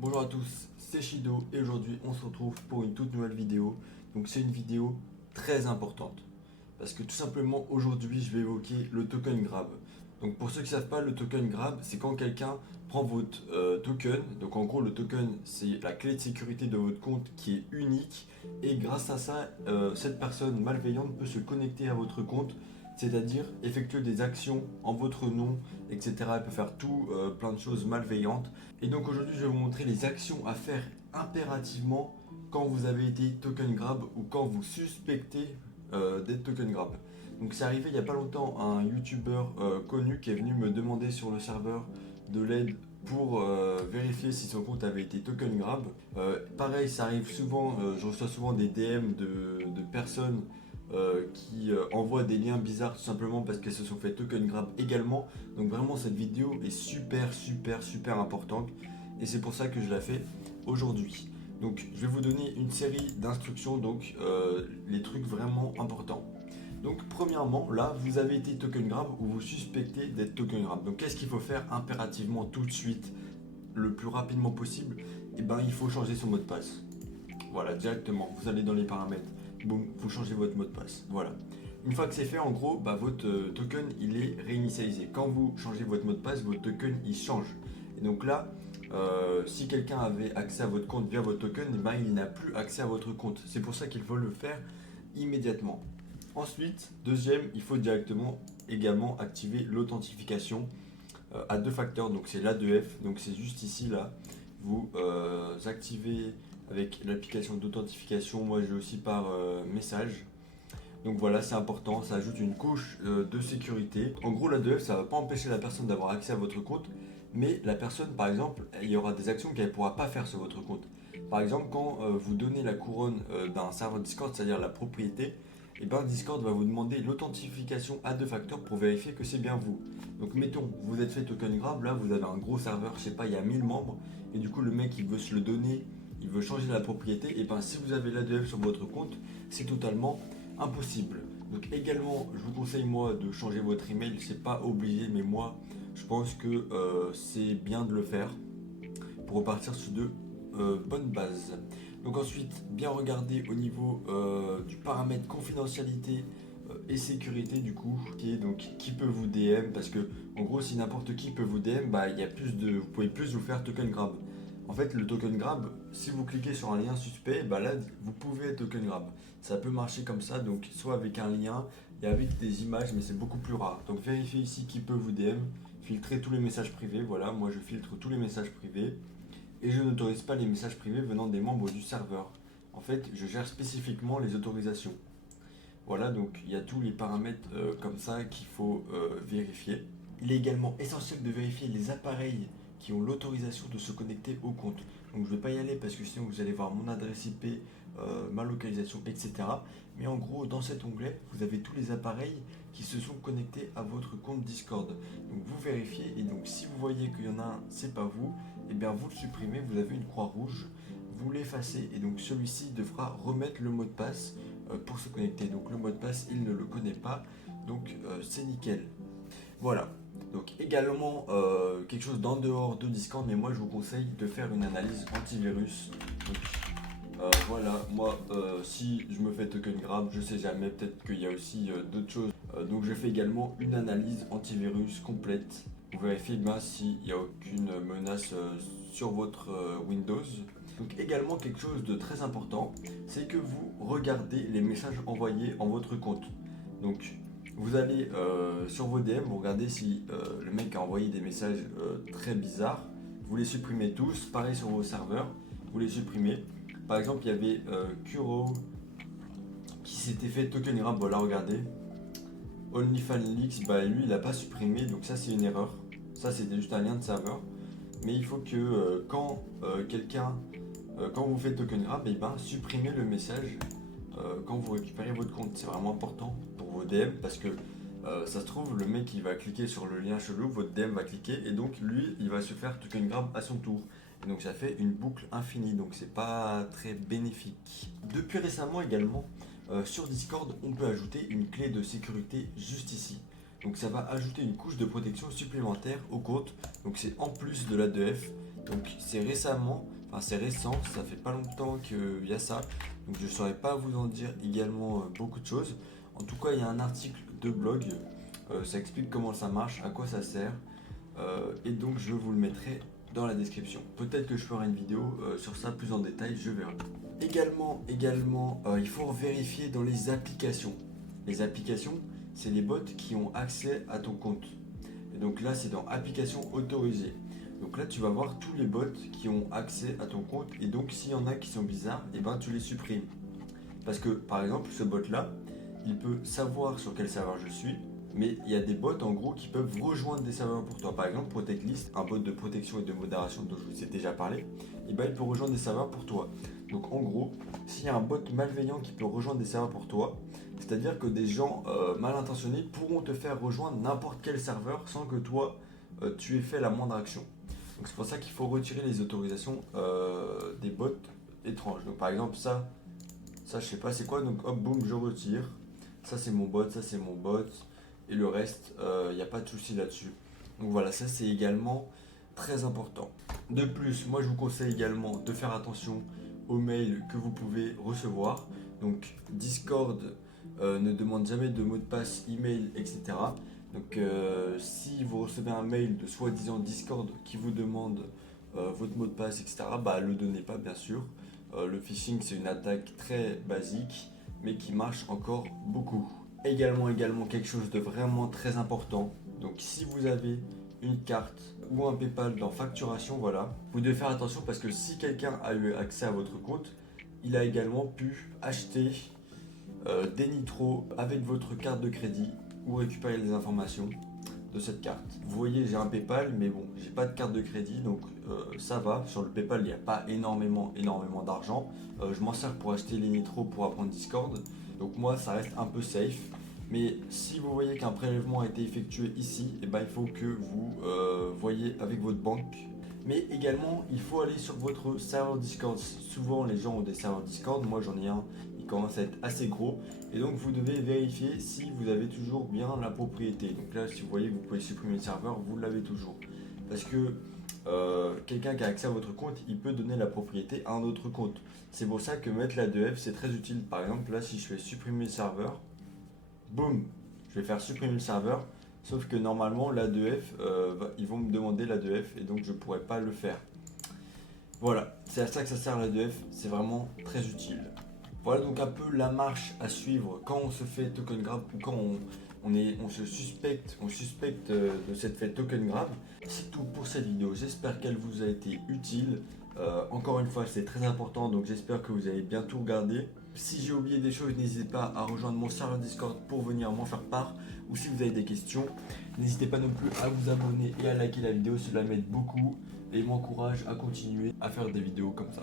Bonjour à tous, c'est Shido et aujourd'hui on se retrouve pour une toute nouvelle vidéo. Donc c'est une vidéo très importante parce que tout simplement aujourd'hui je vais évoquer le token grab. Donc pour ceux qui ne savent pas, le token grab c'est quand quelqu'un prend votre token. Donc en gros le token c'est la clé de sécurité de votre compte qui est unique et grâce à ça cette personne malveillante peut se connecter à votre compte, c'est-à-dire effectuer des actions en votre nom, etc. Elle peut faire tout, plein de choses malveillantes. Et donc aujourd'hui, je vais vous montrer les actions à faire impérativement quand vous avez été token grab ou quand vous suspectez d'être token grab. Donc c'est arrivé il n'y a pas longtemps à un youtubeur connu qui est venu me demander sur le serveur de l'aide pour vérifier si son compte avait été token grab. Pareil, ça arrive souvent, je reçois souvent des DM de personnes qui envoient des liens bizarres tout simplement parce qu'elles se sont fait token grab également. Donc vraiment cette vidéo est super importante et c'est pour ça que je la fais aujourd'hui. Donc je vais vous donner une série d'instructions, donc les trucs vraiment importants. Donc premièrement, là vous avez été token grab ou vous suspectez d'être token grab. Donc qu'est-ce qu'il faut faire impérativement tout de suite, le plus rapidement possible? Et ben il faut changer son mot de passe. Voilà, directement, vous allez dans les paramètres, boum, vous changez votre mot de passe. Voilà. Une fois que c'est fait, en gros, votre token il est réinitialisé. Quand vous changez votre mot de passe, votre token il change. Et donc là, si quelqu'un avait accès à votre compte via votre token, eh ben, il n'a plus accès à votre compte. C'est pour ça qu'il faut le faire immédiatement. Ensuite, deuxième, il faut directement également activer l'authentification à deux facteurs. Donc c'est l'A2F. Donc c'est juste ici là. Vous activez avec l'application d'authentification. Moi j'ai aussi par message. Donc voilà, c'est important, ça ajoute une couche de sécurité. En gros, la 2F, ça ne va pas empêcher la personne d'avoir accès à votre compte, mais la personne, par exemple, il y aura des actions qu'elle ne pourra pas faire sur votre compte. Par exemple, quand vous donnez la couronne d'un serveur Discord, c'est-à-dire la propriété, et ben Discord va vous demander l'authentification à deux facteurs pour vérifier que c'est bien vous. Donc mettons, vous êtes fait token grab, là vous avez un gros serveur, je sais pas, il y a 1000 membres, et du coup le mec il veut se le donner, il veut changer la propriété, et ben si vous avez l'A2F sur votre compte, c'est totalement impossible. Donc également, je vous conseille moi de changer votre email. C'est pas obligé, mais moi, je pense que c'est bien de le faire pour repartir sur de bonnes bases. Donc ensuite, bien regarder au niveau du paramètre confidentialité et sécurité du coup, qui est donc qui peut vous DM, parce que en gros, si n'importe qui peut vous DM, bah il y a plus de, vous pouvez plus vous faire token grab. En fait, le token grab, si vous cliquez sur un lien suspect, bah là, vous pouvez être token grab. Ça peut marcher comme ça, donc soit avec un lien et avec des images, mais c'est beaucoup plus rare. Donc vérifiez ici qui peut vous DM, filtrez tous les messages privés. Voilà, moi je filtre tous les messages privés et je n'autorise pas les messages privés venant des membres du serveur. En fait, je gère spécifiquement les autorisations. Voilà, donc il y a tous les paramètres comme ça qu'il faut vérifier. Il est également essentiel de vérifier les appareils qui ont l'autorisation de se connecter au compte. Donc je ne vais pas y aller parce que sinon vous allez voir mon adresse IP, ma localisation, etc. Mais en gros, dans cet onglet, vous avez tous les appareils qui se sont connectés à votre compte Discord. Donc vous vérifiez et donc si vous voyez qu'il y en a un, c'est pas vous, et bien vous le supprimez, vous avez une croix rouge, vous l'effacez et donc celui-ci devra remettre le mot de passe pour se connecter. Donc le mot de passe, il ne le connaît pas, donc c'est nickel. Voilà. Donc également quelque chose d'en dehors de Discord, mais moi je vous conseille de faire une analyse antivirus. Donc, voilà, moi si je me fais token grab, je sais jamais, peut-être qu'il y a aussi d'autres choses. Donc je fais également une analyse antivirus complète pour vérifier s'il n'y a aucune menace sur votre Windows. Donc également quelque chose de très important, c'est que vous regardez les messages envoyés en votre compte. Donc vous allez sur vos DM, vous regardez si le mec a envoyé des messages très bizarres, vous les supprimez tous, pareil sur vos serveurs, vous les supprimez. Par exemple, il y avait Kuro qui s'était fait token grab, voilà regardez. OnlyFanLeaks, bah lui il n'a pas supprimé, donc ça c'est une erreur. Ça c'était juste un lien de serveur. Mais il faut que quand quand vous faites token grab, supprimez le message quand vous récupérez votre compte. C'est vraiment important pour vos DM parce que ça se trouve, le mec il va cliquer sur le lien chelou, votre DM va cliquer et donc lui il va se faire token grab à son tour. Et donc ça fait une boucle infinie, donc c'est pas très bénéfique. Depuis récemment également, sur Discord, on peut ajouter une clé de sécurité juste ici. Donc ça va ajouter une couche de protection supplémentaire au compte. Donc c'est en plus de la 2F. Donc c'est c'est récent, ça fait pas longtemps qu'il y a ça. Donc je ne saurais pas vous en dire également beaucoup de choses. En tout cas, il y a un article de blog, ça explique comment ça marche, à quoi ça sert. Et donc je vous le mettrai dans la description. Peut-être que je ferai une vidéo sur ça plus en détail, je verrai. Également, il faut vérifier dans les applications. Les applications, c'est les bots qui ont accès à ton compte. Et donc là, c'est dans applications autorisées. Donc là, tu vas voir tous les bots qui ont accès à ton compte. Et donc, s'il y en a qui sont bizarres, et ben tu les supprimes. Parce que, par exemple, ce bot-là, il peut savoir sur quel serveur je suis. Mais il y a des bots en gros qui peuvent rejoindre des serveurs pour toi. Par exemple, Protect List, un bot de protection et de modération dont je vous ai déjà parlé, et ben il peut rejoindre des serveurs pour toi. Donc en gros, s'il y a un bot malveillant qui peut rejoindre des serveurs pour toi, c'est-à-dire que des gens mal intentionnés pourront te faire rejoindre n'importe quel serveur sans que toi tu aies fait la moindre action. Donc c'est pour ça qu'il faut retirer les autorisations des bots étranges. Donc par exemple ça je sais pas c'est quoi, donc hop boum je retire. Ça c'est mon bot, ça c'est mon bot. Et le reste, il n'y a pas de souci là-dessus. Donc voilà, ça c'est également très important. De plus, moi je vous conseille également de faire attention aux mails que vous pouvez recevoir. Donc Discord ne demande jamais de mot de passe, email, etc. Donc si vous recevez un mail de soi-disant Discord qui vous demande votre mot de passe, etc., bah le donnez pas bien sûr. Le phishing c'est une attaque très basique mais qui marche encore beaucoup. Également quelque chose de vraiment très important. Donc si vous avez une carte ou un PayPal dans facturation, voilà, vous devez faire attention parce que si quelqu'un a eu accès à votre compte, il a également pu acheter des nitros avec votre carte de crédit ou récupérer les informations de cette carte. Vous voyez, j'ai un PayPal, mais bon, j'ai pas de carte de crédit, donc ça va. Sur le PayPal, il n'y a pas énormément d'argent. Je m'en sers pour acheter les nitros pour apprendre Discord. Donc moi, ça reste un peu safe. Mais si vous voyez qu'un prélèvement a été effectué ici, et ben, il faut que vous voyez avec votre banque. Mais également, il faut aller sur votre serveur Discord. Souvent, les gens ont des serveurs Discord. Moi, j'en ai un. Il commence à être assez gros. Et donc, vous devez vérifier si vous avez toujours bien la propriété. Donc là, si vous voyez que vous pouvez supprimer le serveur, vous l'avez toujours. Parce que quelqu'un qui a accès à votre compte, il peut donner la propriété à un autre compte. C'est pour ça que mettre l'A2F, c'est très utile. Par exemple, là, si je fais supprimer le serveur, boum, je vais faire supprimer le serveur. Sauf que normalement, l'A2F, ils vont me demander l'A2F et donc je ne pourrai pas le faire. Voilà, c'est à ça que ça sert l'A2F, c'est vraiment très utile. Voilà donc un peu la marche à suivre quand on se fait token grab ou quand on suspecte de s'être fait token grab. C'est tout pour cette vidéo, j'espère qu'elle vous a été utile. Encore une fois, c'est très important, donc j'espère que vous avez bien tout regardé. Si j'ai oublié des choses, n'hésitez pas à rejoindre mon serveur Discord pour venir m'en faire part. Ou si vous avez des questions, n'hésitez pas non plus à vous abonner et à liker la vidéo, cela m'aide beaucoup et m'encourage à continuer à faire des vidéos comme ça.